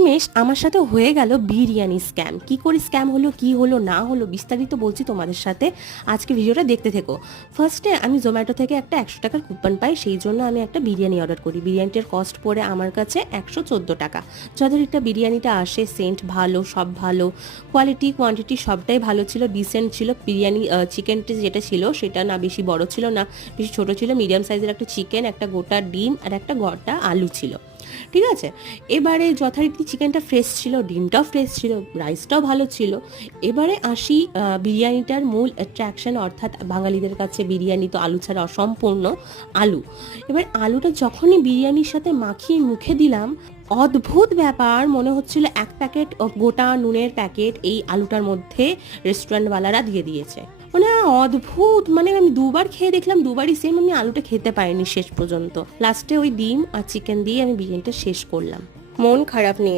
শেষমেশ আমার সাথে হয়ে গেল বিরিয়ানি স্ক্যাম। কি করে স্ক্যাম হলো, কি হলো না হলো বিস্তারিত বলছি তোমাদের সাথে, আজকে ভিডিওটা দেখতে থেকো। ফার্স্টে আমি জোম্যাটো থেকে একটা 100 টাকার কুপন পাই, সেই জন্য আমি একটা বিরিয়ানি অর্ডার করি। বিরিয়ানিটার কস্ট পড়ে আমার কাছে 114 টাকা। যথারীতি বিরিয়ানিটা আসে, সেন্ট ভালো, সব ভালো, কোয়ালিটি কোয়ান্টিটি সবটাই ভালো ছিল, ডিসেন্ট ছিল। বিরিয়ানি চিকেনটা যেটা ছিল সেটা না বেশি বড় ছিল না বেশি ছোট ছিল, মিডিয়াম সাইজের একটা চিকেন, একটা গোটা ডিম আর একটা গোটা আলু ছিল, ঠিক আছে। এবারে যথারীতি চিকেনটা ফ্রেশ ছিল, ডিমটাও ফ্রেশ ছিল, রাইসটাও ভালো ছিল। এবারে আসি বিরিয়ানিটার মূল অ্যাট্রাকশন, অর্থাৎ বাঙালিদের কাছে বিরিয়ানি তো আলু ছাড়া অসম্পূর্ণ, আলু। এবার আলুটা যখনই বিরিয়ানির সাথে মাখিয়ে মুখে দিলাম, অদ্ভুত ব্যাপার, মনে হচ্ছিল এক প্যাকেট গোটা নুনের প্যাকেট এই আলুটার মধ্যে রেস্টুরেন্টওয়ালারা দিয়ে দিয়েছে। মানে অদ্ভুত, মানে আমি দুবার খেয়ে দেখলাম, দুবারই সেম, আমি আলুটা খেতে পারিনি শেষ পর্যন্ত। লাস্টে ওই ডিম আর চিকেন দিয়ে আমি বিরিয়ানিটা শেষ করলাম মন খারাপ নিয়ে।